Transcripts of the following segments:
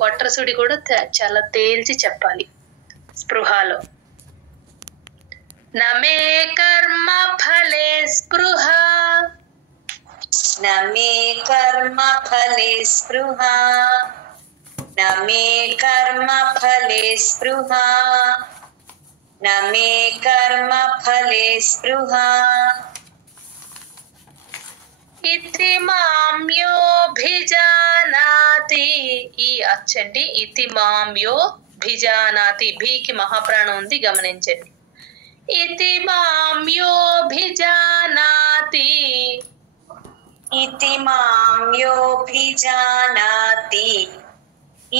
వట్రసుడి కూడా చాలా తేల్చి చెప్పాలి స్పృహలో. నమే కర్మ ఫలే స్పృహ, నమే కర్మ ఫలే స్పృహ, నమే కర్మ ఫలే స్పృహ, నమే కర్మ ఫలే స్పృహ. ఇతి మామ్యోభిజానాతి, ఈ అచ్చండి. ఇతి మామ్యోభిజానాతి, భీకి మహాప్రాణం ఉంది, గమనించండి. ఇతి మామ్యోభిజానాతి, ఇతి మామ్యోభిజానాతి,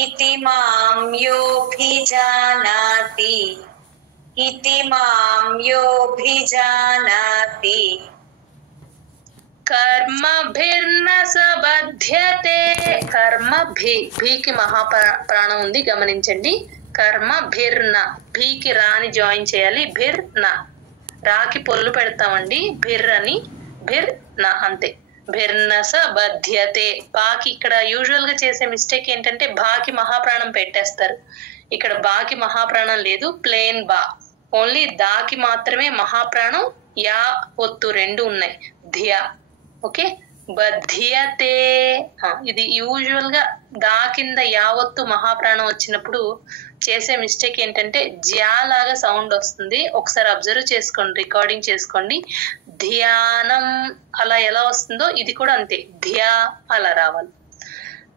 ఇతి మామ్యోభిజానాతి, ఇతి మామ్యోభిజానాతి. కర్మభిర్న సబధ్యతే, కర్మ భీకి మహాప్రాణం ఉంది, గమనించండి. కర్మ భిర్న, భీకి రాని జాయిన్ చేయాలి. భిర్న, రాకి పొల్లు పెడతామండి, భిర్ అని, భిర్న అంతే. భిర్న సబధ్యతే. బాకి ఇక్కడ యూజువల్ గా చేసే మిస్టేక్ ఏంటంటే బాకి మహాప్రాణం పెట్టేస్తారు. ఇక్కడ బాకి మహాప్రాణం లేదు, ప్లేన్ బా, ఓన్లీ దాకి మాత్రమే మహాప్రాణం, యా ఒత్తు రెండు ఉన్నాయి, ధియా. ఓకే, బధ్యతే. ఇది యూజువల్ గా దా కింద యావత్తు మహాప్రాణం వచ్చినప్పుడు చేసే మిస్టేక్ ఏంటంటే జ్యా లాగా సౌండ్ వస్తుంది. ఒకసారి అబ్జర్వ్ చేసుకోండి, రికార్డింగ్ చేసుకోండి. ధ్యానం అలా ఎలా వస్తుందో ఇది కూడా అంతే, ధ్యా అలా రావాలి.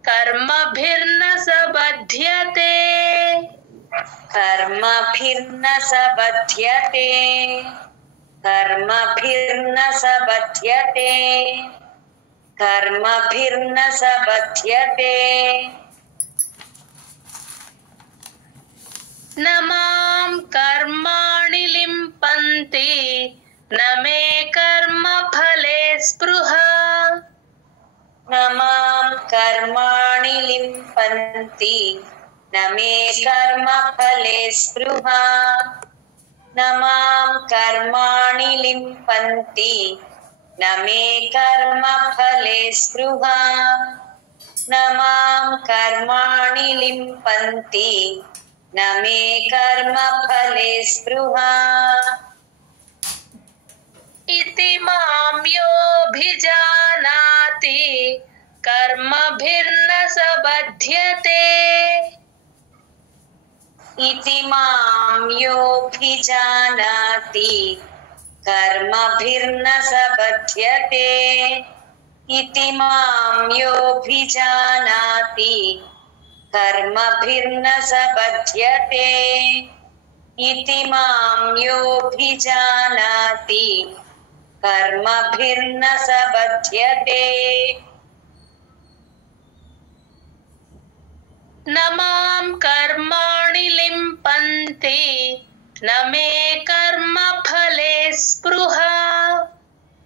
కర్మభిర్న సబధ్యతే, కర్మభిర్న సబధ్యతే, కర్మభిర్న సబధ్యతే, కర్మభిర్న సబధ్యతే. నమాం కర్మాణి లింపంతి, నమే కర్మ ఫలే స్పృహ, నమాం కర్మాణి లింపంతి, నమే కర్మ ఫలే స్పృహ, నమాం కర్మాణి లింపంతి, నమే కర్మ ఫలే స్పృహ, నమాం కర్మాణి లింపంతి, నమే కర్మ ఫలే స్పృహ. ఇతి మామ్యోభిజానాతి, కర్మభిర్న సబధ్యతే, ఇతి మామ్యోభిజానాతి, కర్మభిర్న సబధ్యతే, ఇతి మామ్యోభిజానాతి, కర్మభిర్న సబధ్యతే, ఇతి మామ్యోభిజానాతి, కర్మభిర్న సబధ్యతే. నమాం కర్మాణి లింపంతి, నమే కర్మ ఫలే స్పృహ,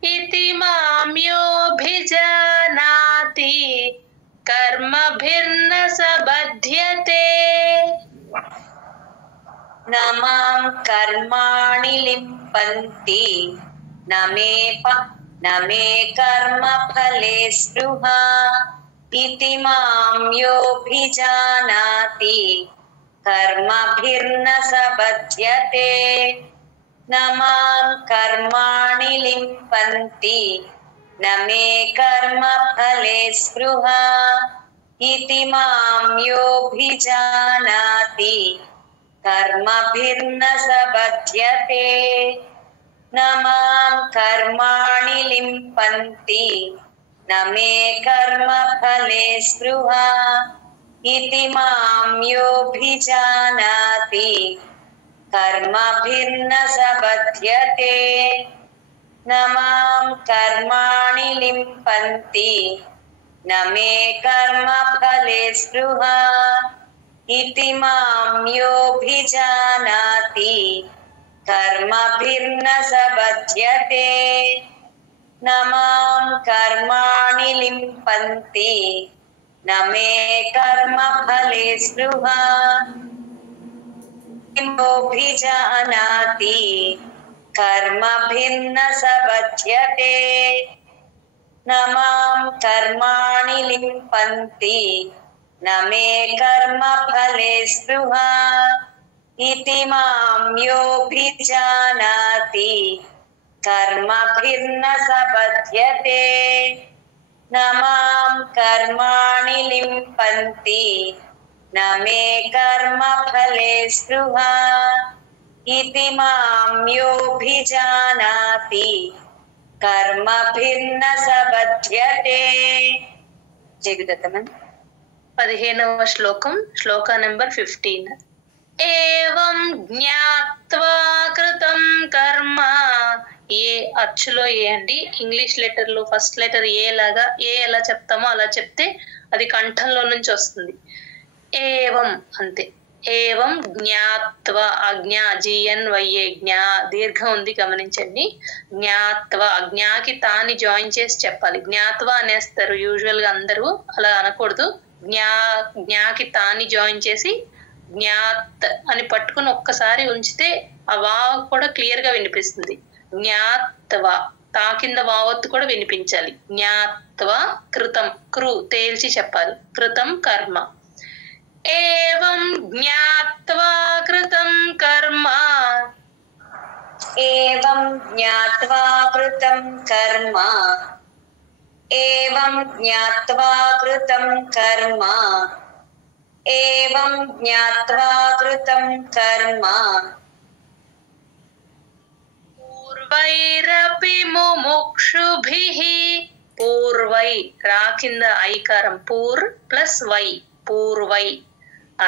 ఇతి మామ్యోభిజానాతి, కర్మభిర్న సబధ్యతే. నమాం కర్మాణి లింపంతి, నమే కర్మ ఫలే స్పృహ, ఇతి మామ్యోభిజానాతి, కర్మభిర్న సబధ్యతే. నమాం కర్మాణి లింపంతి, నమే కర్మ ఫలే స్పృహ, ఇతి మామ్యోభిజానాతి, కర్మభిర్న సబధ్యతే. నమాం కర్మాణి లింపంతి, నమే కర్మ ఫలే స్పృహ, ఇతి మామ్యోభిజానాతి, కర్మభిర్న సబధ్యతే. నమాం కర్మాణి లింపంతి, నమే కర్మ ఫలే స్పృహ, ఇతి మామ్యోభిజానాతి, కర్మభిర్న సబధ్యతే. నమాం కర్మాణి లింపంతి, నమే కర్మ ఫలే స్పృహ, మోభిజానాతి, కర్మభిర్న సబధ్యతే. न मां कर्माणि लिम्पन्ति न मे कर्मफले स्पृहा इति मां योऽभिजानाति कर्मभिर्न स बध्यते न मां कर्माणि लिम्पन्ति न मे कर्मफले स्पृहा इति मां योऽभिजानाति कर्मभिर्न स बध्यते. జగదత్తమన్ 15వ శ్లోకం, శ్లోక నెంబర్ 15. ఏవం జ్ఞాత్వా కృతం కర్మ. ఏ అచ్చులో ఏ అండి, ఇంగ్లీష్ లెటర్లో ఫస్ట్ లెటర్ ఏ లాగా, ఏ ఎలా చెప్తామో అలా చెప్తే అది కంఠంలో నుంచి వస్తుంది. ఏవం అంతే. ఏవం జ్ఞాత్వ, అజ్ఞా GNYA, జ్ఞా దీర్ఘం ఉంది గమనించండి. జ్ఞాత్వ, అజ్ఞాకి తాని జాయిన్ చేసి చెప్పాలి. జ్ఞాత్వ అనేస్తారు యూజువల్ గా అందరూ, అలా అనకూడదు. జ్ఞాకి తాని జాయిన్ చేసి జ్ఞాత్ అని పట్టుకుని ఒక్కసారి ఉంచితే ఆ వావ్ కూడా క్లియర్ గా వినిపిస్తుంది. జ్ఞాత్వ, తా కింద వావత్తు కూడా వినిపించాలి. జ్ఞాత్వ కృతం, కృ తేల్చి చెప్పాలి. కృతం కర్మ. ఏవం జ్ఞాత్వా కృతం కర్మ. ఏవం జ్ఞాత్వా కృతం కర్మ. ఏవం జ్ఞాత్వా కృతం కర్మ. ఏవం జ్ఞాత్వా కృతం కర్మ. పూర్వైరపి ముముక్షుభిః. పూర్వై, రా కింద ఐకారం, పూర్ ప్లస్ వై, పూర్వై.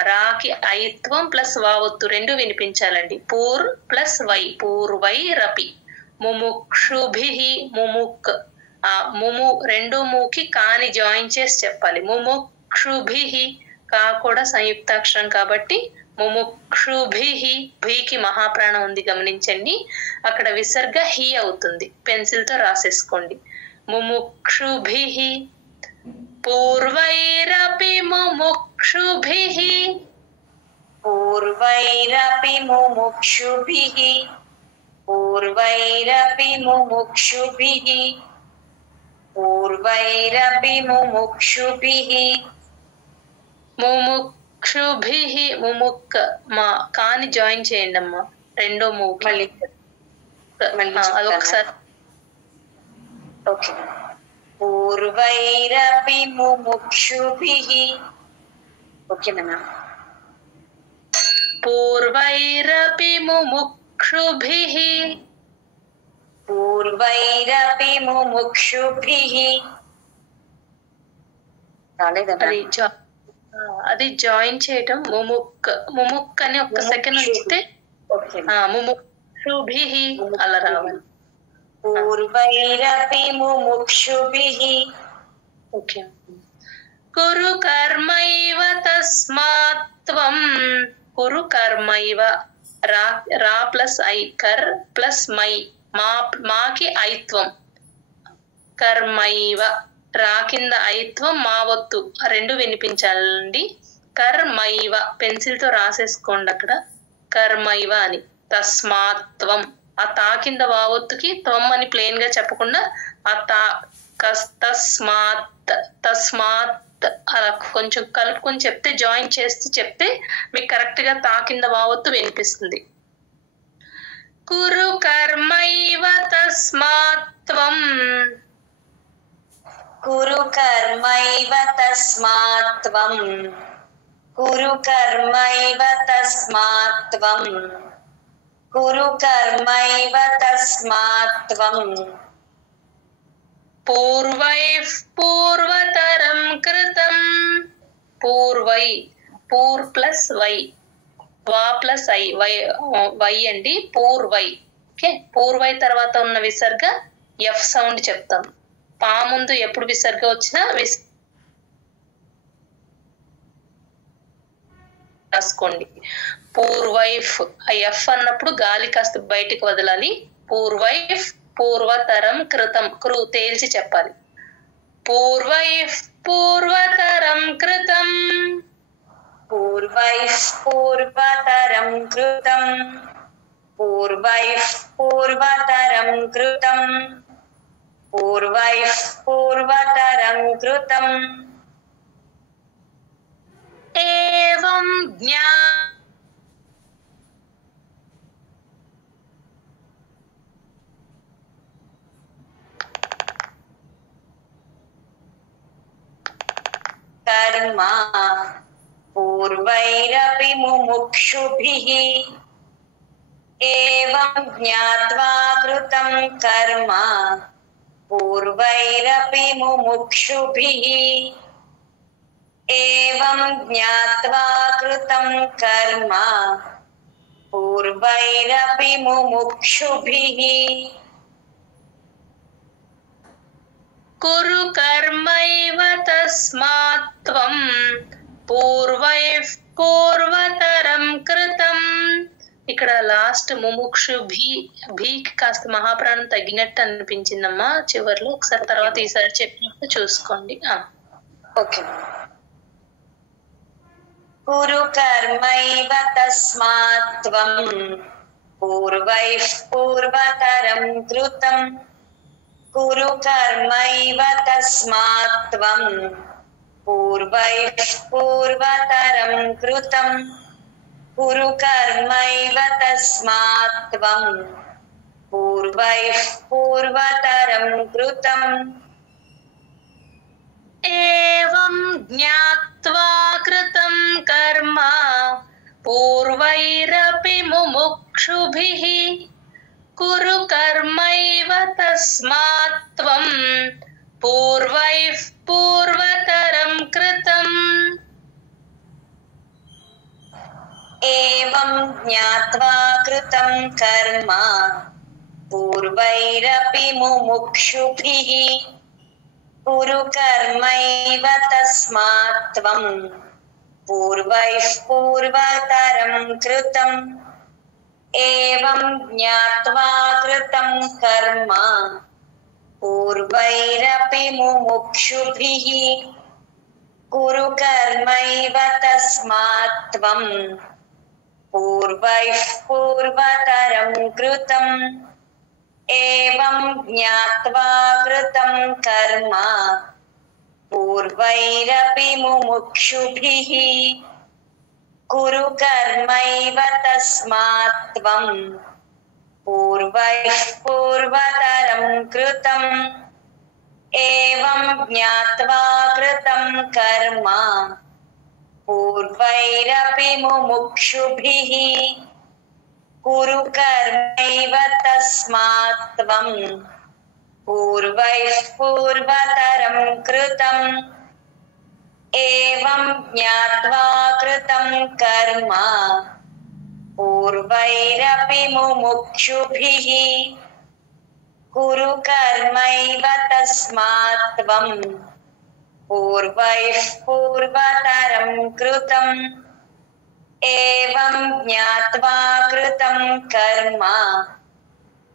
రాకి ఐత్వం ప్లస్ వావత్తు రెండు వినిపించాలండి. పూర్ ప్లస్ వై, పూర్వై రపి. ముముక్షుభిః, ముముక్, ఆ ముము రెండు మూకి కాని జాయిన్ చేసి చెప్పాలి. ముముక్షుభిః, కా కూడా సంయుక్తాక్షరం కాబట్టి ముముక్షుభిః. భీకి మహాప్రాణం ఉంది గమనించండి, అక్కడ విసర్గ హి అవుతుంది. పెన్సిల్ తో రాసేసుకోండి. ముముక్షుభిః. పూర్వైరపి ముముక్షుభిః. పూర్వైరపి ముముక్షుభిః. పూర్వైరపి ముముక్షుభిః. పూర్వైరపి ముముక్షుభిః. ముముక్షుభిః, ముముక్ మా కాని జాయిన్ చేయండి అమ్మా, రెండో మూకి. అదొకసారి. ఓకే. పూర్వైరపి ముముక్షుభిః. ఓకేనా మ్యామ్? పూర్వైరపి ముముక్షుభిః. పూర్వైరపి ముముక్షుభిః. రాలేదా? అది జాయిన్ చేయటం. ముముక్, ముముక్ అని ఒక్క సెకండ్ ఉంచితే ముముక్షుభిః అలా రావాలి. పూర్వైరపి ముముక్షుభిః. ఓకే. కురు కర్మైవ తస్మాత్ త్వం. కురు కర్మైవ, రా ప్లస్ ఐ, కర్ ప్లస్ మై, మాకి ఐత్వం. కర్మైవ, రా కింద ఐత్వం, మా ఒత్తు రెండు వినిపించాలండి. కర్మైవ, పెన్సిల్ తో రాసేసుకోండి అక్కడ కర్మైవ అని. తస్మాత్వం, ఆ తా కింద వావొత్తుకి త్వం అని ప్లేన్ గా చెప్పకుండా ఆ తా తస్మాత్, తస్మాత్ అలా కొంచెం కలుపుకొని చెప్తే, జాయిన్ చేస్తూ చెప్తే మీకు కరెక్ట్ గా తా కింద వావొత్తు వినిపిస్తుంది. కురు కర్మైవ తస్మాత్వం. కురు కర్మైవ తస్మాత్వం. కురు కర్మైవ తస్మాత్వం. కురు కర్మైవ తస్మాత్వం. పూర్వైః పూర్వతరం కృతం. పూర్వై, పూర్ ప్లస్ వై, వా ప్లస్ ఐ, వై అండి. పూర్వై. ఓకే. పూర్వై తర్వాత ఉన్న విసర్గ ఎఫ్ సౌండ్ చెప్తాం. పా ముందు ఎప్పుడు విసర్గ వచ్చినా రాసుకోండి. పూర్వైఫ్, ఆ ఎఫ్ అన్నప్పుడు గాలి కాస్త బయటికి వదలాలి. పూర్వైఫ్ పూర్వతరం కృతం, కృ తేల్చి చెప్పాలి. పూర్వైః పూర్వతరం కృతం. పూర్వైః పూర్వతరం కృతం. పూర్వైః పూర్వతరం కృతం. पूर्वैः पूर्वतरं कृतम् एवं ज्ञा कर्म पूर्वैरपि मुमुक्षुभिः एवं ज्ञात्वा कृतं कर्म पूर्वैरपि मुमुक्षुभिः एवं ज्ञात्वा कृतं कर्म पूर्वैरपि मुमुक्षुभिः कुरु कर्मैव तस्मात् त्वं పూర్వైః పూర్వతరం కృతం. ఇక్కడ లాస్ట్ ముముక్షు భీకి కాస్త మహాప్రాణం తగ్గినట్టు అనిపించిందమ్మా చివర్లో. ఒకసారి తర్వాత ఈసారి చెప్పినట్టు చూసుకోండి. ఓకే. కురు కర్మైవ తస్మాత్ త్వం పూర్వైః పూర్వతరం కృతం కురు కర్మైవ తస్మాత్ త్వం పూర్వైః పూర్వతరం కృతం కురు కర్మైవ తస్మాత్ త్వం పూర్వైః పూర్వతరం కృతం ఏవం జ్ఞాత్వా కృతం కర్మ పూర్వైరపి ముముక్షుభిః కురు కర్మైవ తస్మాత్ త్వం పూర్వైః పూర్వతరం కృతం. ఏవం జ్ఞాత్వా కృతం కర్మ పూర్వైరపి ముముక్షుభిః కురు కర్మైవ తస్మాత్ త్వం పూర్వైః పూర్వతరం కృతం ఏవం జ్ఞాత్వా కృతం కర్మ పూర్వైరపి ముముక్షుభిః కురు కర్మైవ తస్మాత్ త్వం పూర్వైః పూర్వతరం కృతం ఏవం జ్ఞాత్వా కృతం కర్మ పూర్వైరపి ముముక్షుభిః కురు కర్మైవ తస్మాత్ త్వం పూర్వైః పూర్వతరం కృతం ఏవం జ్ఞాత్వా కృతం కర్మ పూర్వైరపి ముముక్షుభిః కురు కర్మైవ తస్మాత్ త్వం పూర్వైః పూర్వతరం కృతం ఏవం జ్ఞాత్వా కృతం కర్మ పూర్వైరపి ముముక్షుభిః కురు కర్మైవ తస్మాత్ త్వం పూర్వైః పూర్వతరం కృతం ఏవం జ్ఞాత్వా కృతం కర్మ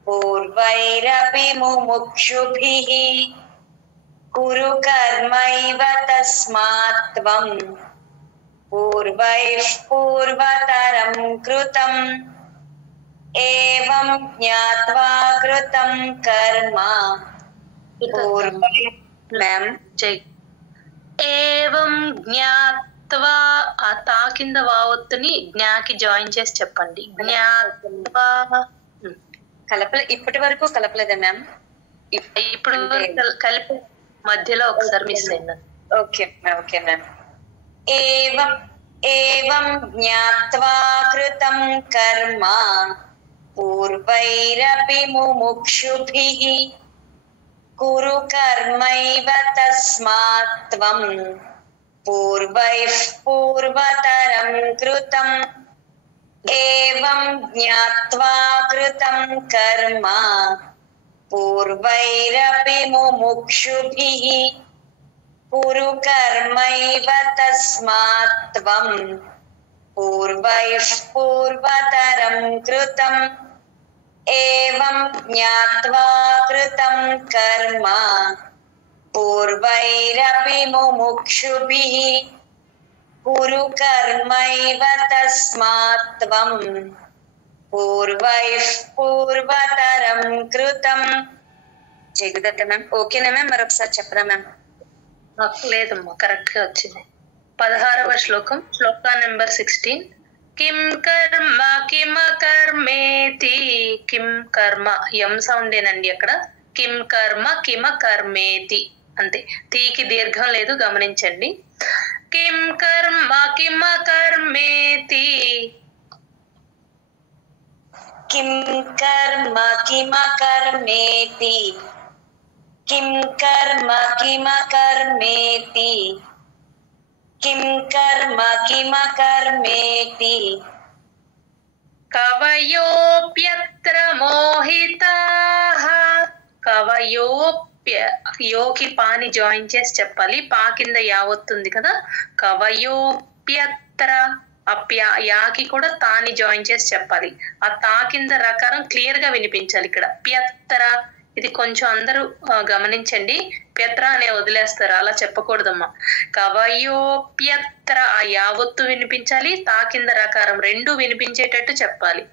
పూర్వైరపి ముముక్షుభిః కురు కర్మైవ తస్మాత్ త్వం పూర్వైః పూర్వతరం కృతం ఏవం జ్ఞాత్వా కృతం కర్మ పూర్వైః మ్యామ్ జై. ఏవం జ్ఞాత్వా ఆ తా కింద వావత్తుని జ్ఞాకి జాయిన్ చేసి చెప్పండి. జ్ఞాత్వా ఇప్పటి వరకు కలపలేదా మ్యామ్? ఇప్పుడు కలిపి మధ్యలో ఒకసారి మిస్ అయింది. Okay okay ma'am. ఏవం ఏవం జ్ఞాత్వా కృతం కర్మ పూర్వైరపి ముముక్షుభిః కురు కర్మైవ తస్మాత్ త్వం పూర్వైః పూర్వతరం కృతం ఏవం జ్ఞాత్వా కృతం కర్మ పూర్వైరపి ముముక్షుభిః కురు కర్మైవ తస్మాత్ త్వం పూర్వైః పూర్వతరం కృతం ఏవం జ్ఞాత్వా కృతం కర్మ పూర్వైరపి ముముక్షుభిః కురు కర్మైవ తస్మాత్ త్వం పూర్వైః పూర్వతరం కృతం జగదత్త మ్యామ్ ఓకేనా మ్యామ్? మరొకసారి చెప్పరా మ్యామ్? లేదమ్మా, కరెక్ట్ గా వచ్చింది. 16వ శ్లోకం, శ్లోక నెంబర్ 16. కిం కర్మ కిమ కర్మేతి. కిం కర్మ, ఎం సౌండ్ ఏనండి అక్కడ. కిం కర్మ కిమ కర్మేతి అంతే, తీకి దీర్ఘం లేదు, గమనించండి. కిం కర్మ కిమ కర్మేతి. కిం కర్మ కిమ కర్మేతి. కిం కర్మ కిమ కర్మేతి. కిం కర్మ కిమ కర్మేతి. కవయోప్యత్ర మోహితాః. యోకి పాని జాయిన్ చేసి చెప్పాలి. పా కింద యావత్తుంది కదా. కవయోప్యత్ర, యాకి కూడా తాని జాయిన్ చేసి చెప్పాలి. ఆ తా కింద రకారం క్లియర్ గా వినిపించాలి. ఇక్కడ ప్యత్ర, ఇది కొంచెం అందరూ గమనించండి. ప్యత్ర అనే వదిలేస్తారు, అలా చెప్పకూడదమ్మా. కవయోప్యత్ర, ఆ యావత్తు వినిపించాలి, తా కింద రకారం రెండు వినిపించేటట్టు చెప్పాలి.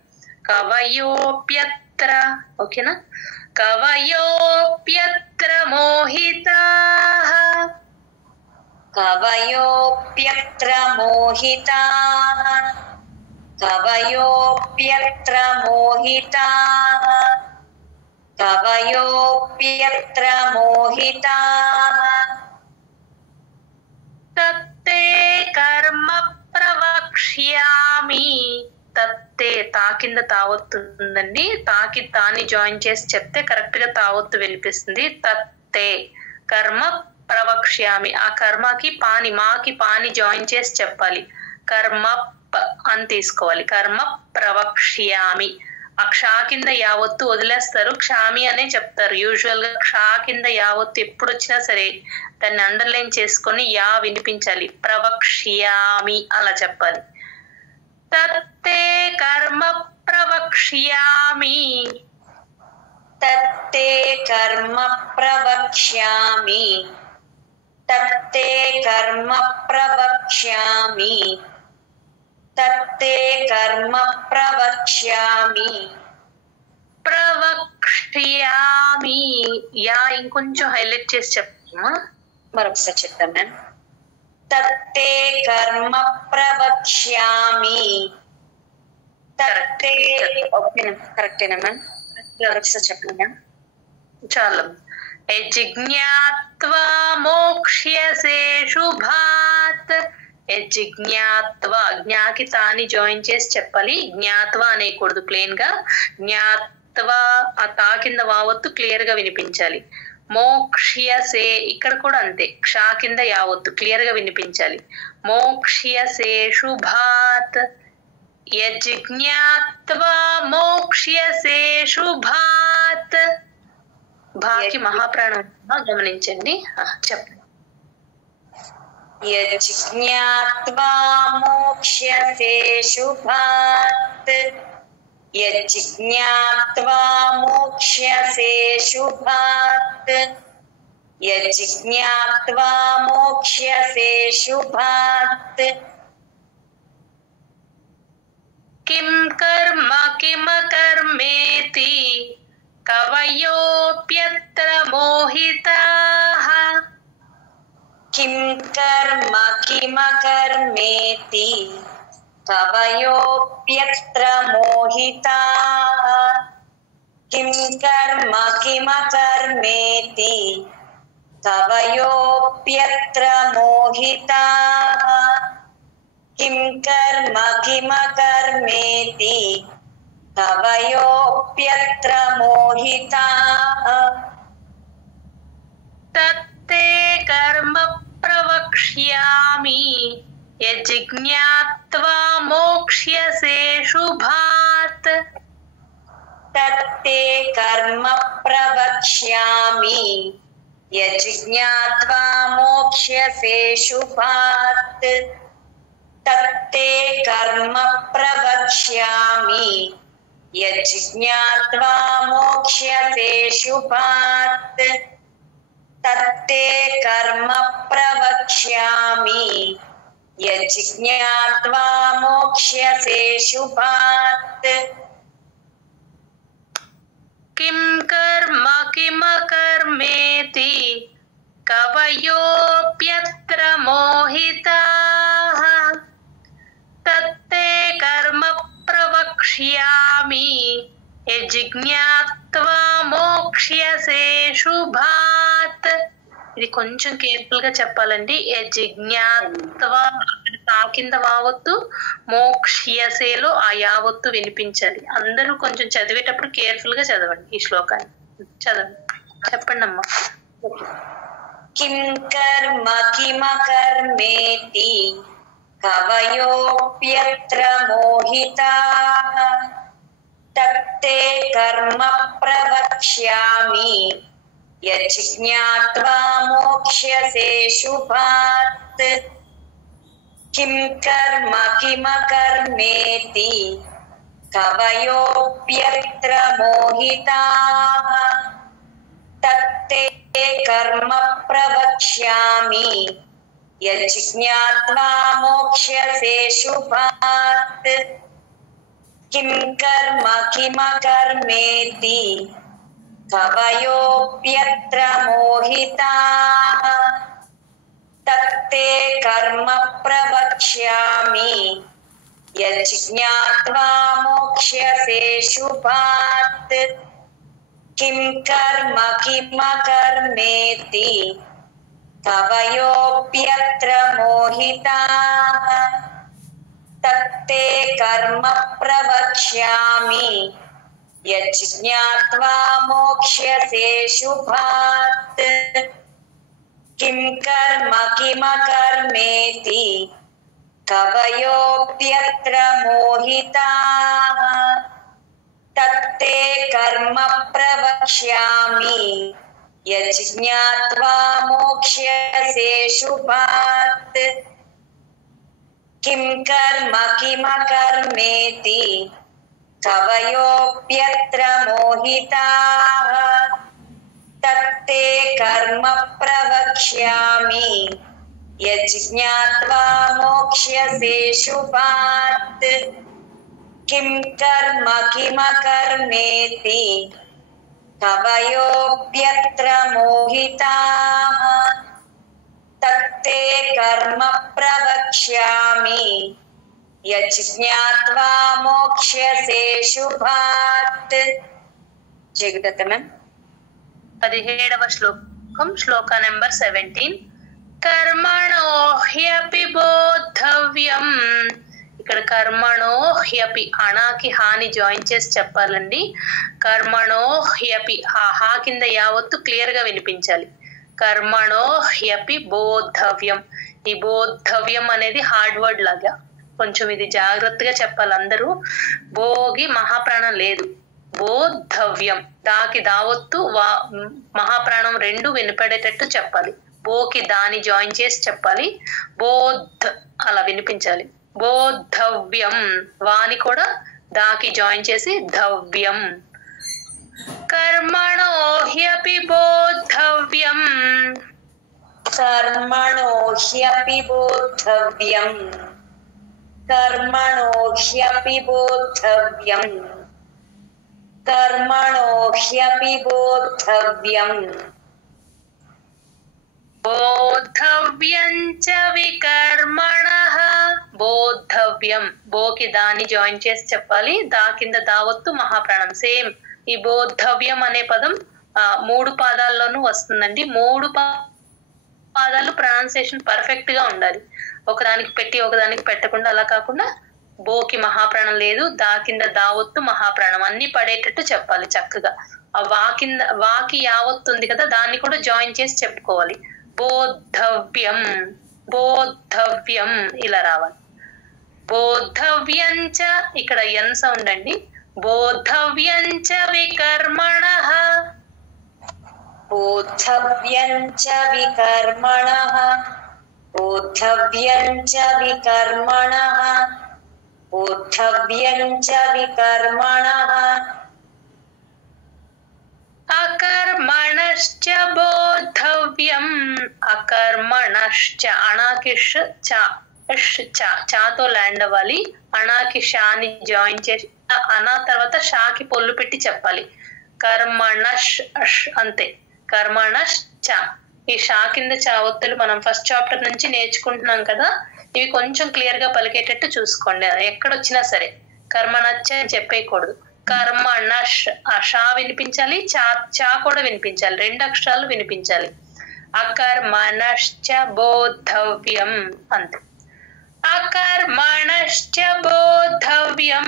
కవయోప్యత్ర, ఓకేనా. కవయోప్యత్ర మోహితాః. కవయోప్యత్ర మోహితాః. కవయోప్యత్ర మోహితాః. కవయోప్యత్ర మోహితాః. తత్తే కర్మ ప్రవక్ష్యామి. తత్తే, తా కింద తావొత్తుందండి. తాకి తాని జాయిన్ చేసి చెప్తే కరెక్ట్ గా తావొత్తు వినిపిస్తుంది. తత్తే కర్మ ప్రవక్ష్యామి, ఆ కర్మకి పాని, మాకి పాని జాయిన్ చేసి చెప్పాలి. కర్మ అని తీసుకోవాలి. కర్మ ప్రవక్ష్యామి. ఆ క్షా కింద యావత్తు వదిలేస్తారు, క్షామి అనే చెప్తారు. యూజువల్ గా క్షా కింద యావత్తు ఎప్పుడు వచ్చినా సరే దాన్ని అండర్లైన్ చేసుకొని యా వినిపించాలి. ప్రవక్ష్యామి అలా చెప్పాలి. తత్తే కర్మ ప్రవక్ష్యామి. తత్తే కర్మ ప్రవక్ష్యామి. తత్తే కర్మ ప్రవక్ష్యామి. తత్తే కర్మ ప్రవక్ష్యామి. ప్రవక్ష్యామి, యా ఇంకొంచెం హైలైట్ చేసి చెప్తామా. మరొకసారి చెప్తాం మ్యామ్. తత్తే కర్మ ప్రవక్ష్యామి. తత్తే, ఓకేనా, కరెక్టేనా మ్యామ్? మరొకసారి చెప్పండి మ్యామ్. చాలా. జిజ్ఞాత్వా మోక్ష్యసే శుభాత్. జిజ్ఞాత్వా, జ్ఞాకి తాని జాయిన్ చేసి చెప్పాలి. జ్ఞాత్వా అనేకూడదు, ప్లేన్ గా. జ్ఞాత్వా, ఆ తా కింద వావత్తు క్లియర్ గా వినిపించాలి. మోక్ష్యసే, ఇక్కడ కూడా అంతే, క్షా కింద యావత్తు క్లియర్ గా వినిపించాలి. మోక్ష్యసే శుభాత్. యజిజ్ఞాత్వా మోక్ష్యసే శుభాత్. భాకి మహాప్రాణం గమనించండి. చెప్పండి. యజిజ్ఞాత్వా మోక్ష్యసే శుభాత్. యజిజ్ఞాత్వా మోక్ష్యసే శుభాత్. యజిజ్ఞాత్వా మోక్ష్యసే శుభాత్. కిం కర్మ కిమ కర్మేతి. కవయోప్యత్ర మోహితాః. కిం కర్మ కిమ కర్మేతి. కవయోప్యత్ర మోహితాః. కిం కర్మ కిమ కర్మేతి. కవయోప్యత్ర మోహితాః. కిం కర్మ కిమ కర్మేతి. కవయోప్యత్ర మోహితాః. తత్తే కర్మ ప్రవక్ష్యామి. యజిజ్ఞాత్వా మోక్ష్యసే శుభాత్. తత్తే కర్మ ప్రవక్ష్యామి. యజిజ్ఞాత్వా మోక్ష్యసే శుభాత్. తత్తే కర్మ ప్రవక్ష్యామి. యజిజ్ఞాత్వా మోక్ష్యసే శుభాత్. తత్తే కర్మ ప్రవక్ష్యామి. యజిజ్ఞాత్వా మోక్ష్యసే శుభాత్. కిం కర్మ కిమకర్మేతి కవయోప్యత్ర మోహితాః తత్తే కర్మ ప్రవక్ష్యామి యజ్ఞాత్వా మోక్ష్యసే శుభాత్. ఇది కొంచెం కేర్ఫుల్ గా చెప్పాలండి. యజ్ఞాత్వా కింద వావత్తు, మోక్ష్యసేలో ఆ యావత్తు వినిపించాలి. అందరూ కొంచెం చదివేటప్పుడు కేర్ఫుల్ గా చదవండి ఈ శ్లోకాన్ని. చదవండి, చెప్పండి అమ్మా. కిం కర్మ కిమకర్మేతి కవయోప్యత్ర మోహితాః తత్తే కర్మ ప్రవక్ష్యామి యజ్ఞాత్వా మోక్ష్యసే శుభాత్. కిం కర్మ కిమకర్మేతి కవయోప్యత్ర మోహితాః తత్తే కర్మ ప్రవక్ష్యామి యజ్ఞాత్వా మోక్ష్యసే శుభాత్. కిం కర్మ కిమకర్మేతి కవయోప్యత్ర మోహితాః తత్తే కర్మ ప్రవక్ష్యామి యజ్ఞాత్వా మోక్ష్యసే శుభాత్. కిం కర్మ కిమకర్మేతి కవయోప్యత్ర మోహితాః తత్తే కర్మ ప్రవక్ష్యామి యజ్ఞాత్వా మోక్ష్యసే శుభాత్. కిం కర్మ కిమకర్మేతి కవయోప్యత్ర మోహితాః తత్తే కర్మ ప్రవక్ష్యామి యజ్ఞాత్వా మోక్ష్యసే శుభాత్. కిం కర్మ కిమకర్మేతి కవయోప్యత్ర మోహితాః తత్తే కర్మ ప్రవక్ష్యామి యజ్ఞాత్వా మోక్ష్యసే శుభాత్. కిం కర్మ కిమకర్మేతి కవయోప్యత్ర మోహితాః తత్తే కర్మ ప్రవక్ష్యామి యజ్ఞాత్వా మోక్ష్యసే శుభాత్. జగదత్తమన్ 17వ శ్లోకం, శ్లోక నెంబర్ 17. కర్మణో హ్యపి బోద్ధవ్యం. ఇక్కడ కర్మణో హ్యపి అణాకి హాని జాయిన్ చేసి చెప్పాలండి. కర్మణో హ్యపి ఆ హా కింద యావత్తు క్లియర్ గా వినిపించాలి. కర్మణో హ్యపి బోద్ధవ్యం. ఈ బోద్ధవ్యం అనేది హార్డ్ వర్డ్ లాగా, కొంచెం ఇది జాగ్రత్తగా చెప్పాలి అందరూ. భోగి మహాప్రాణం లేదు, బోద్ధవ్యం దాకి దావత్తు మహాప్రాణం రెండు వినపడేటట్టు చెప్పాలి. బోకి దాని జాయిన్ చేసి చెప్పాలి. బోద్ధ్ అలా వినిపించాలి. బోద్ధవ్యం వాని కూడా దాకి జాయిన్ చేసి ధవ్యం. కర్మణో హ్యపి బోద్ధవ్యం. కర్మణో హ్యపి బోద్ధవ్యం. కర్మణో హ్యపి బోద్ధవ్యం. కర్మణో హ్యపి బోద్ధవ్యం. బోద్ధవ్యం చ వికర్మణః. బోద్ధవ్యం బోకి దాని జాయిన్ చేసి చెప్పాలి. దా కింద దావత్తు మహాప్రాణం. సేమ్ ఈ బోద్ధవ్యం అనే పదం 3 పాదాల్లోనూ వస్తుందండి. 3 పాదాలు ప్రొనౌన్సియేషన్ పర్ఫెక్ట్ గా ఉండాలి. ఒకదానికి పెట్టి ఒకదానికి పెట్టకుండా, అలా కాకుండా బోకి మహాప్రాణం లేదు, దా కింద దావత్తు మహాప్రాణం అన్ని పడేటట్టు చెప్పాలి చక్కగా. ఆ వాకి యావత్తు ఉంది కదా, దాన్ని కూడా జాయిన్ చేసి చెప్పుకోవాలి. బోద్ధవ్యం బోద్ధవ్యం ఇలా రావాలి. బోద్ధవ్యం చ ఇక్కడ ఎన్ సౌండ్ అండి. బోద్ధవ్యం చ వికర్మణః. బోద్ధవ్యం చ వికర్మణః. బోద్ధవ్యం చ వికర్మణః. బోద్ధవ్యం చ వికర్మణః. అకర్మణశ్చ బోద్ధవ్యం. అకర్మణశ్చ అణాకిష్ చ చాతో ల్యాండ్ అవ్వాలి. అణాకి షాని జాయిన్ చేసి అనా తర్వాత షాకి పొల్లు పెట్టి చెప్పాలి. కర్మణష్ అష్ అంతే. కర్మణష్ చ. ఈ షా కింద చ ఒత్తులు మనం ఫస్ట్ చాప్టర్ నుంచి నేర్చుకుంటున్నాం కదా, ఇవి కొంచెం క్లియర్ గా పలికేటట్టు చూసుకోండి. ఎక్కడొచ్చినా సరే కర్మణచ్చ అని చెప్పేయకూడదు. కర్మణష్ ఆ షా వినిపించాలి, చా చా కూడా వినిపించాలి, 2 అక్షరాలు వినిపించాలి. అకర్మణశ్చ బోద్ధవ్యం అంతే. అకర్మణశ్చ బోద్ధవ్యం.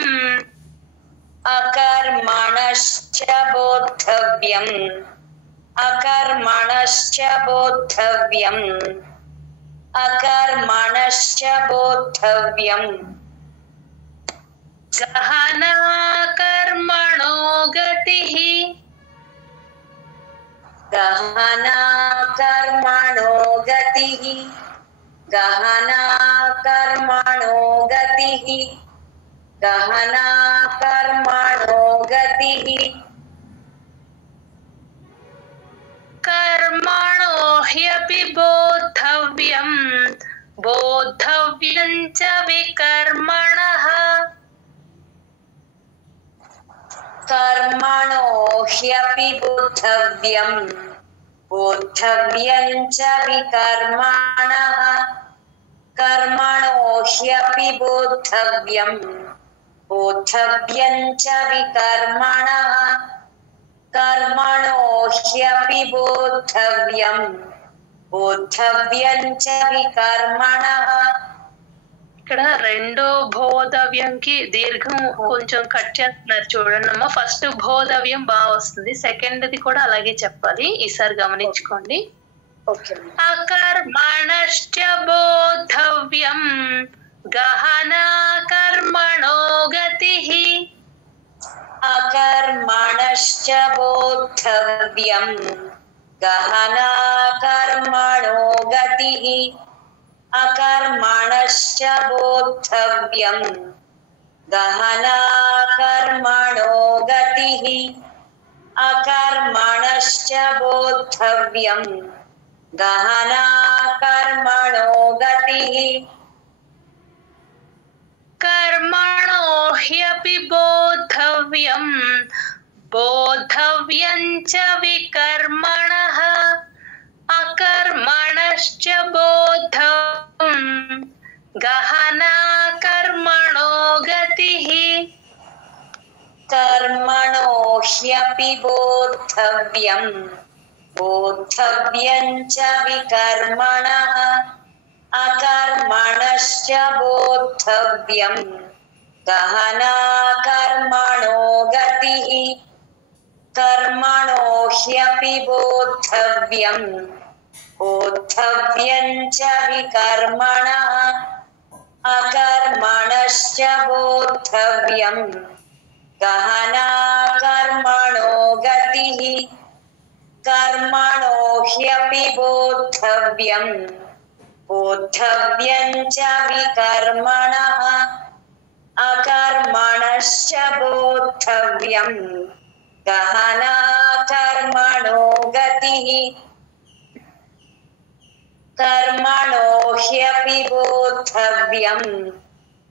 అకర్మణశ్చ బోద్ధవ్యం. అకర్మణశ్చ బోద్ధవ్యం. అకర్మణశ్చ బోద్ధవ్యం. గహనా కర్మణో గతిః. గహనా కర్మణో గతిః. గహనా కర్మణో గతిః. గహనా కర్మణో గతిః. కర్మణో హ్యపి బోద్ధవ్యం. బోద్ధవ్యం చ వికర్మణః. కర్మణో హ్యపి బోద్ధవ్యం. బోద్ధవ్యం చ వికర్మణః. కర్మణో హ్యపి బోద్ధవ్యం. బోద్ధవ్యం చ వికర్మణః. కర్మణో హ్యపి బోద్ధవ్యం. బోద్ధవ్యం చ వికర్మణః. ఇక్కడ రెండో బోధవ్యంకి దీర్ఘం కొంచెం కట్ చేస్తున్నారు చూడండి అమ్మా. ఫస్ట్ బోధవ్యం బాగా వస్తుంది, సెకండ్ది కూడా అలాగే చెప్పాలి, ఈసారి గమనించుకోండి. అకర్మణశ్చ బోద్ధవ్యం. గహనా కర్మణో గతిః. అకర్మణశ్చ బోద్ధవ్యం. గహనా కర్మణో గతిః. అకర్మణశ్చ బోద్ధవ్యం. గహనా కర్మణో గతిః. అకర్మణశ్చ బోద్ధవ్యం. గహనా కర్మణో గతిః. కర్మణో హ్యపి బోద్ధవ్యం. బోద్ధవ్యం చ వికర్మణః. అకర్మణశ్చ బోద్ధవ్యం. గహనా కర్మణో గతిః. కర్మణో హ్యపి బోద్ధవ్యం. బోద్ధవ్యం చ వికర్మణః. అకర్మణశ్చ బోద్ధవ్యం. గహనా కర్మణో గతిః. కర్మణో హ్యపి బోద్ధవ్యం. బోద్ధవ్యం చ వికర్మణః. అకర్మణశ్చ బోద్ధవ్యం. గహనా కర్మణో గతిః. కర్మణో హ్యపి బోద్ధవ్యం. బోద్ధవ్యం చ వికర్మణః. అకర్మణశ్చ బోద్ధవ్యం. గహనా కర్మణో గతిః. కర్మణో హ్యపి బోద్ధవ్యం.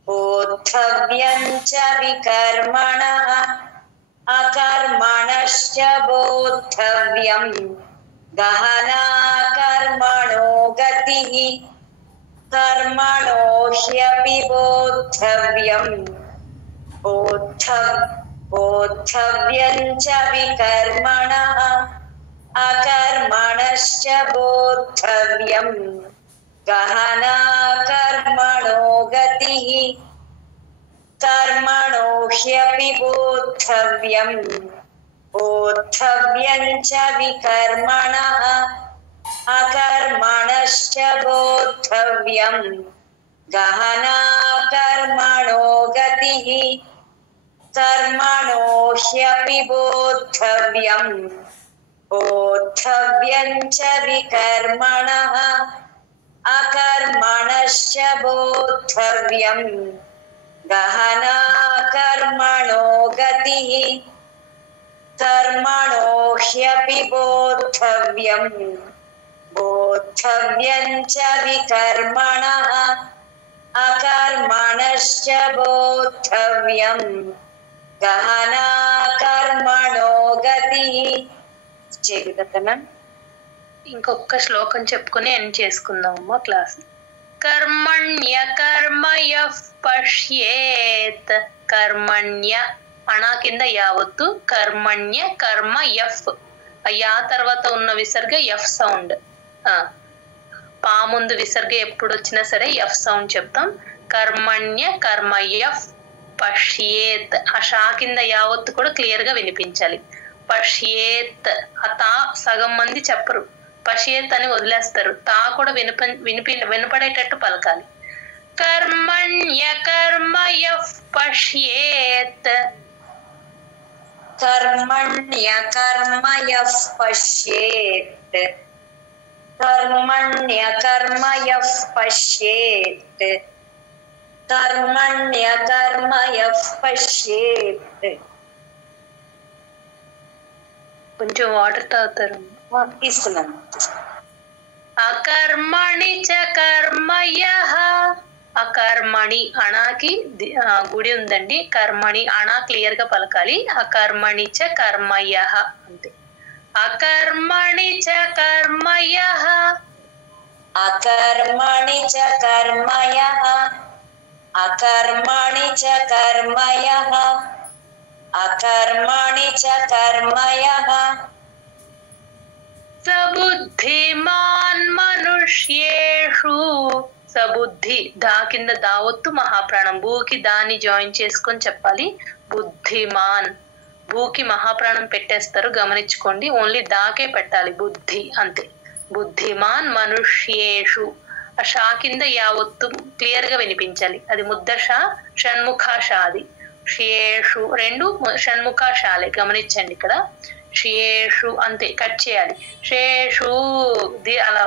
బోద్ధవ్యం చ వికర్మణః. అకర్మణశ్చ బోద్ధవ్యం. గహనా కర్మణో గతిః. కర్మణో హ్యపి బోద్ధవ్యం. బోద్ధవ్యం చ వికర్మణః. అకర్మణశ్చ బోద్ధవ్యం. గహనా కర్మణో గతిః. కర్మణో హ్యపి బోద్ధవ్యం. బోద్ధవ్యం చ వికర్మణః. అకర్మణశ్చ బోద్ధవ్యం. గహనా కర్మణో గతిః. కర్మణో హ్యపి బోద్ధవ్యం. బోద్ధవ్యం చ వికర్మణః. అకర్మణశ్చ బోద్ధవ్యం. గహనా కర్మణో గతిః. కర్మణో హ్యపి బోద్ధవ్యం. బోద్ధవ్యం చ వికర్మణః. అకర్మణశ్చ బోద్ధవ్యం. గహనా కర్మణో గతి. చేద్దాం. ఇంకొక శ్లోకం చెప్పుకుని ఎండ్ చేసుకుందామమ్మా క్లాస్. కర్మణ్య కర్మయః పశ్యేత్. కర్మణ్య అణా కింద యావత్తు, కర్మణ్య కర్మ యఫ్, యా తర్వాత ఉన్న విసర్గ ఎఫ్ సౌండ్. పా ముందు విసర్గ ఎప్పుడు వచ్చినా సరే ఎఫ్ సౌండ్ చెప్తాం. కర్మణ్య కర్మ యఫ్ పశ్యేత్. ఆ షా కింద యావత్తు కూడా క్లియర్ గా వినిపించాలి. పశ్యేత్. ఆ తా సగం మంది చెప్పరు, పశ్యేత్ అని వదిలేస్తారు. తా కూడా వినపడేటట్టు పలకాలి. కర్మణ్య కర్మయః పశ్యేత్. కర్మణ్య కర్మయః పశ్యేత్. కర్మణ్య కర్మయః పశ్యేత్. కర్మణ్య కర్మయః పశ్యేత్. కొంచెం వాటర్ తాగుతారు. తీసుకున్నాను. అకర్మణి చ కర్మయః. అకర్మణి అణాకి గుడి ఉందండి. కర్మణి అణా క్లియర్ గా పలకాలి. అకర్మణి చ కర్మయః అంతే. అకర్మణి చ కర్మయః. అకర్మణి చ కర్మయః. అకర్మణి చ కర్మయః. అకర్మణి చ కర్మయః. సబుద్ధిమాన్ మనుష్యేషు. సబుద్ధి దా కింద దావత్తు మహాప్రాణం. భూకి దాన్ని జాయిన్ చేసుకొని చెప్పాలి. బుద్ధిమాన్. భూకి మహాప్రాణం పెట్టేస్తారు, గమనించుకోండి. ఓన్లీ దాకే పెట్టాలి, బుద్ధి అంతే. బుద్ధిమాన్ మనుష్యేషు. ఆ షా కింద యావత్తు క్లియర్ గా వినిపించాలి. అది ముద్ద షా, షణ్ముఖ షా. అది షేషు రెండు షణ్ముఖ షాలే, గమనించండి. ఇక్కడ షేషు అంతే, కట్ చేయాలి. షేషు అలా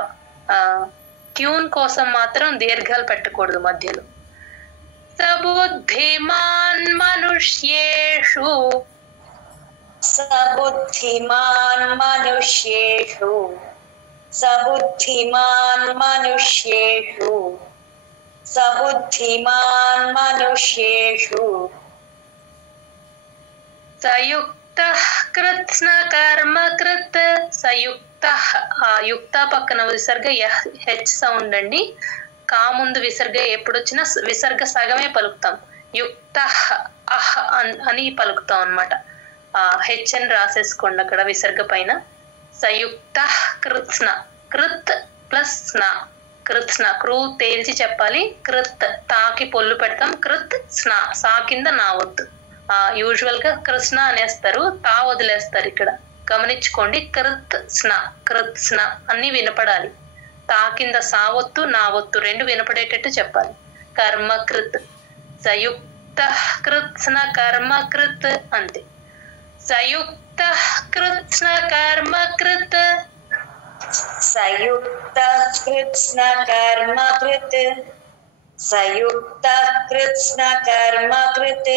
ట్యూన్ కోసం మాత్రం దీర్ఘాలు పెట్టకూడదు మధ్యలో. సబుద్ధిమాన్ మనుష్యేషు. సబుద్ధిమాన్ మనుష్యేషు. సబుద్ధిమాన్ మనుష్యేషు. సబుద్ధిమాన్ మనుష్యేషు. సయుక్తః కృత్స్న కర్మ కృత్. సయుక్తః యుక్త పక్కన విసర్గ హెచ్ సౌండ్ అండి. కా ముందు విసర్గ ఎప్పుడు వచ్చినా విసర్గ సగమే పలుకుతాం. యుక్తః అహ్ అని పలుకుతాం అన్నమాట. హెచ్ అని రాసేసుకోండి అక్కడ విసర్గ పైన. సయుక్తః కృత్స్న. కృత్ ప్లస్ స్న. కృత్స్న. క్రూ తేల్చి చెప్పాలి. కృత్ తాకి పొల్లు పెడతాం. కృత్ స్న. సా కింద నా వద్దు. యూజువల్ గా కృష్ణ అనేస్తారు, తా వదిలేస్తారు. ఇక్కడ గమనించుకోండి. కృత్ స్న, కృత్ స్న అన్ని వినపడాలి. తా కింద సావత్తు నావత్తు రెండు వినపడేటట్టు చెప్పాలి. కర్మకృత్. సయుక్తః కృత్స్న కర్మకృత్ అంతే. సయుక్తః కృత్స్న కర్మకృత్. సయుక్తః కృత్స్న కర్మకృత్. సయుక్తః కృత్స్న కర్మకృత్.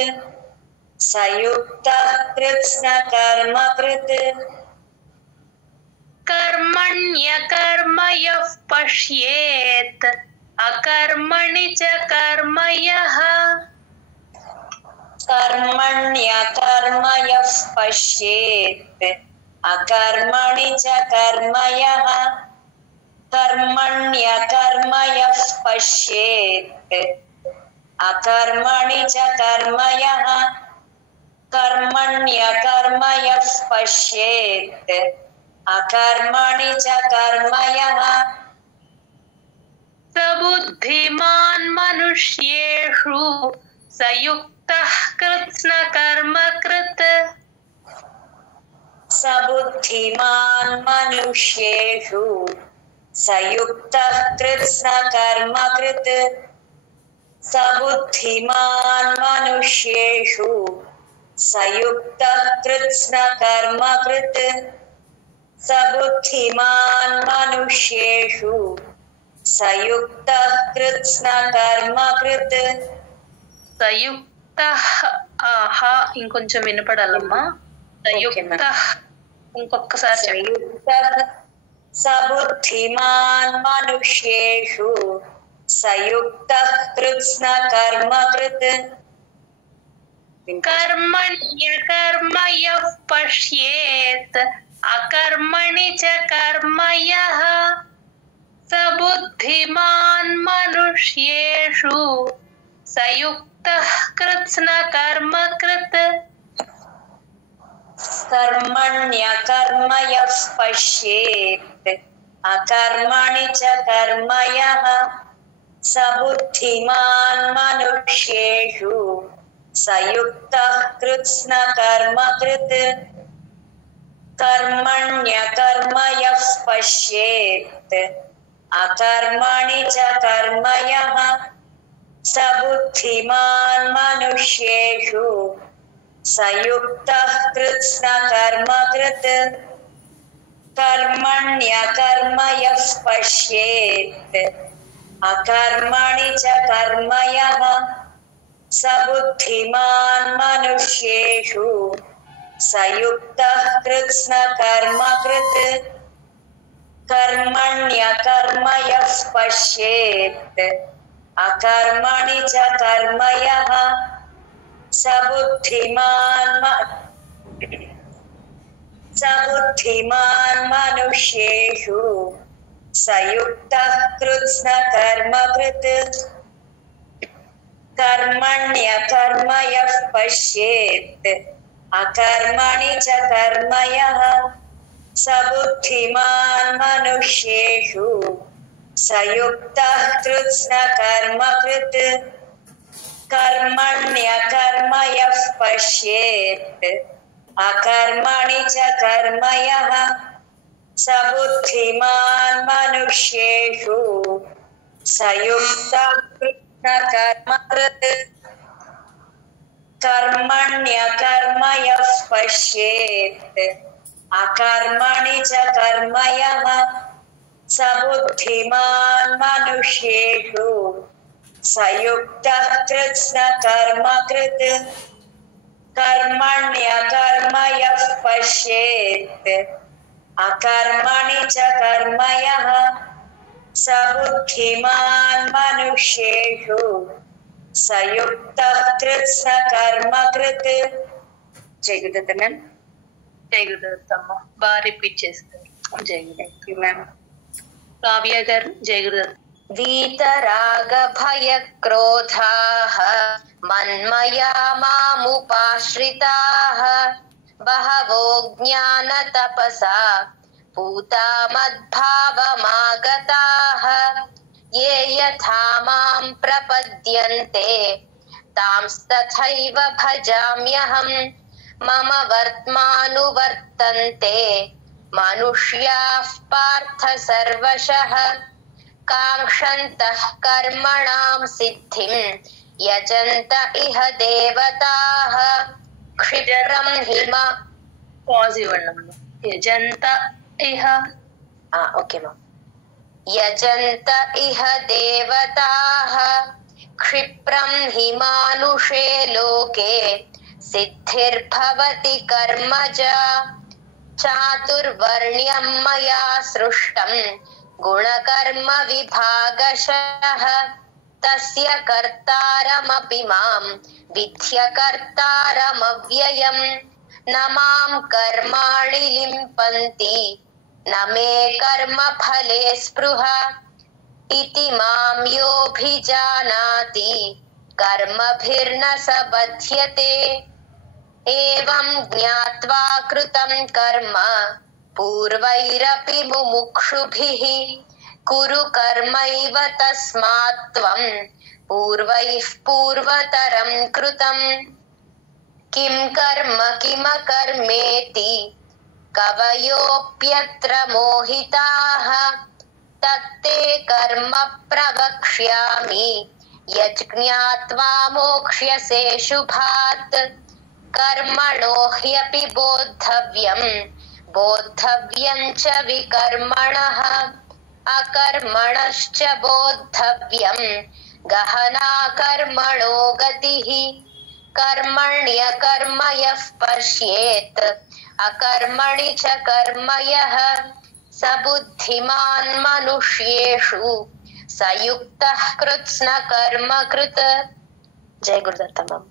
సయుక్తః కృత్స్న కర్మకృత్. కర్మణ్య కర్మయః పశ్యేత్. అకర్మణి చ కర్మయః. కర్మణ్య కర్మయః పశ్యేత్. అకర్మణి చ కర్మయః. కర్మణ్య కర్మయః పశ్యేత్. అకర్మణి చ కర్మయః. కర్మణ్య కర్మయః పశ్యేత్. అకర్మణి చ కర్మయః. సబుద్ధిమాన్ మనుష్యేషు. సయుక్తః కృత్స్న కర్మకృత్. సబుద్ధిమాన్ మనుష్యేషు. సయుక్తః కృత్స్న కర్మకృత్. సబుద్ధిమాన్ మనుష్యేషు. సయుక్తః కృత్స్న కర్మకృత్. సబుద్ధిమాన్ మనుష్యేషు. సయుక్తః కృత్స్న కర్మకృత్. సయుక్తః ఆహా ఇంకొంచెం వినపడాలమ్మా. సయుక్తః ఇంకొకసారి సయుక్తః. సబుద్ధిమాన్ మనుష్యేషు. సయుక్తః కృత్స్న కర్మకృత్. कर्मण्यकर्म यः पश्येत् अकर्मणि च कर्म यः स बुद्धिमान् मनुष्येषु स युक्तः कृत्स्न कर्म कृत् कर्मण्यकर्म यः पश्येत् अकर्मणि च कर्म यः स बुद्धिमान् मनुष्येषु स युक्तः कृत्स्न कर्म कृत् कर्मण्यकर्म यः पश्येत् अकर्मणि च कर्म यः स बुद्धिमान् मनुष्येषु स युक्तः कृत्स्न कर्म कृत् कर्मण्यकर्म यः पश्येत् अकर्मणि च कर्म यः स बुद्धिमान् मनुष्येषु स युक्तः कृत्स्न कर्म कृत् कर्मण्यकर्म यः पश्येत् अकर्मणि च कर्म यः स बुद्धिमान् मनुष्येषु स युक्तः कृत्स्न कर्म कृत् कर्मण्यकर्म यः पश्येत् अकर्मणि च कर्म यः स बुद्धिमान् मनुष्येषु स युक्तः कृत्स्न कर्म कृत् कर्मण्यकर्म यः पश्येत् अकर्मणि च कर्म यः स बुद्धिमान् मनुष्येषु स युक्तः कृत्स्न कर्म कृत् कर्मण्यकर्म यः पश्येत् अकर्मणि च कर्म यः स बुद्धिमान् मनुष्येषु स युक्तः कृत्स्न कर्म कृत् कर्मण्यकर्म यः पश्येत् अकर्मणि च कर्म यः स बुद्धिमान् मनुष्येषु स युक्तः कृत्स्न कर्म कृत् जय गुरुदत्त मैम జై గురుదత్తమ్మ బాగా రిపీట్ చేస్తారు జై గురు मैम కావ్య గారు జై గురుదత్త वीतरागभयक्रोधाः मन्मया मामुपाश्रिताः बहवो ज्ञानतपसा पूता मद्भावमागताः ये यथा मां प्रपद्यन्ते तांस्तथैव भजाम्यहम् मम वर्त्मानुवर्तन्ते मनुष्याः पार्थ सर्वशः काङ्क्षन्तः कर्मणां सिद्धिं यजन्त इह देवताः क्षिप्रं हिम పాజ్ ఇవ్వండి అమ్మ. యజంత ఇహ ओके मैम यजन्त इह देवताः क्षिप्रं हि मानुषे लोके सिद्धिर्भवति कर्मजा चातुर्वर्ण्यं मया सृष्टं गुणकर्म विभागशः तस्य कर्तारमपि मां विद्य कर्तारमव्ययम् न मां कर्माणि लिम्पन्ति न मे कर्मफले स्पृहा इति मां योऽभिजानाति कर्मभिर्न स बध्यते एवं ज्ञात्वा कृतं कर्म पूर्वैरपि मुमुक्षुभिः कुरु कर्मैव तस्मात् त्वं पूर्वैः पूर्वतरं कृतं किं कर्म किमकर्मेति कवयोऽप्यत्र मोहिताः तत्ते कर्म प्रवक्ष्यामि यज्ञात्वा मोक्ष्यसे शुभात् कर्मणो ह्यपि बोद्धव्यं च विकर्मणः अकर्मणश्च बोद्धव्यं गहना कर्मणो गतिः कर्मण्यकर्म यः पश्येत् अकर्मणि च कर्म यः स बुद्धिमान् मनुष्येषु स युक्तः कृत्स्न कर्म कृत् जय गुरुदत्त मैम